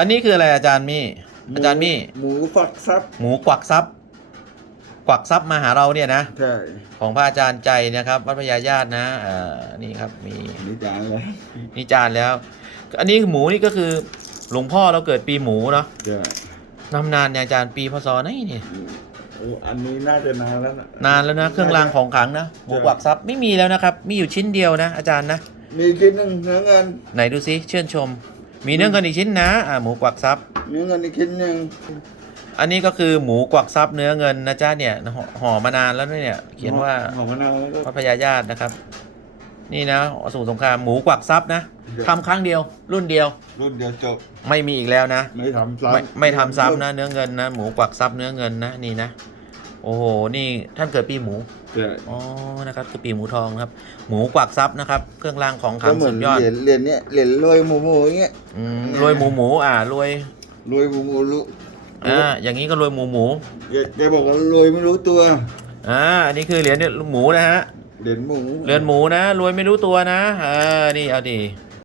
อันนี้คืออะไรอาจารย์มี่ อาจารย์มี่ หมูฝักซับหมูกวักซับกวักซับมาหาเราเนี่ยนะ ใช่ของพระอาจารย์ใจนะครับ วัดพญาญาตินะเอ่อนี่ครับมีนี่จานเลยนี่จานแล้ว อันนี้หมูนี่ก็คือหลวงพ่อเราเกิดปีหมูเนาะใช่นำนานเนี่ยอาจารย์ปีพศไหนเนี่ยโอ้อันนี้น่าจะนานแล้วนะนานแล้วนะ เครื่องรางของขลังนะหมูกวักซับไม่มีแล้วนะครับ มีอยู่ชิ้นเดียวนะ อาจารย์นะ มีชิ้นหนึ่งเนื้อเงินไหนดูซิเชื่นชม มีเนื้อเงินอีกชิ้นนะอ่าหมูกวักซับเนื้อเงินอีกชิ้นหนึ่งอันนี้ก็คือหมูกวักซับเนื้อเงินนะจ๊ะเนี่ยห่อห่อมานานแล้วด้วยเนี่ย เขียนว่าหอมมะนาวแล้วก็วัดพญาญาตินะครับ นี่นะสมุทรสงครามหมูกวักซับนะทำครั้งเดียว รุ่นเดียว รุ่นเดียวจบไม่มีอีกแล้วนะ ไม่ทำซ้ำไม่ไม่ทำซ้ำนะ เนื้อเงินนะหมูกวักซับเนื้อเงินนะนี่นะ โอ้โห นี่ท่านเกิดปีหมู ใช่อ๋อ นะครับคือปีหมูทองนะครับ หมูกวักซับนะครับ เครื่องรางของขลัก็งเหมืสุอนดยอดเหรียญเหรียญเนี้ยเหรียญรวยหมูหมูอย่างเงี้ยอืมรวยหมูหมู อ่ารวย รวยหมูหมูรู้อ่า อย่างนี้ก็รวยหมูหมู แกแกบอกว่ารวยไม่รู้ตัวอ่า อันนี้คือเหรียญหมูนะฮะ เหรียญหมูเหรียญหมูนะ รวยไม่รู้ตัวนะ อ่า นี่เอาดิ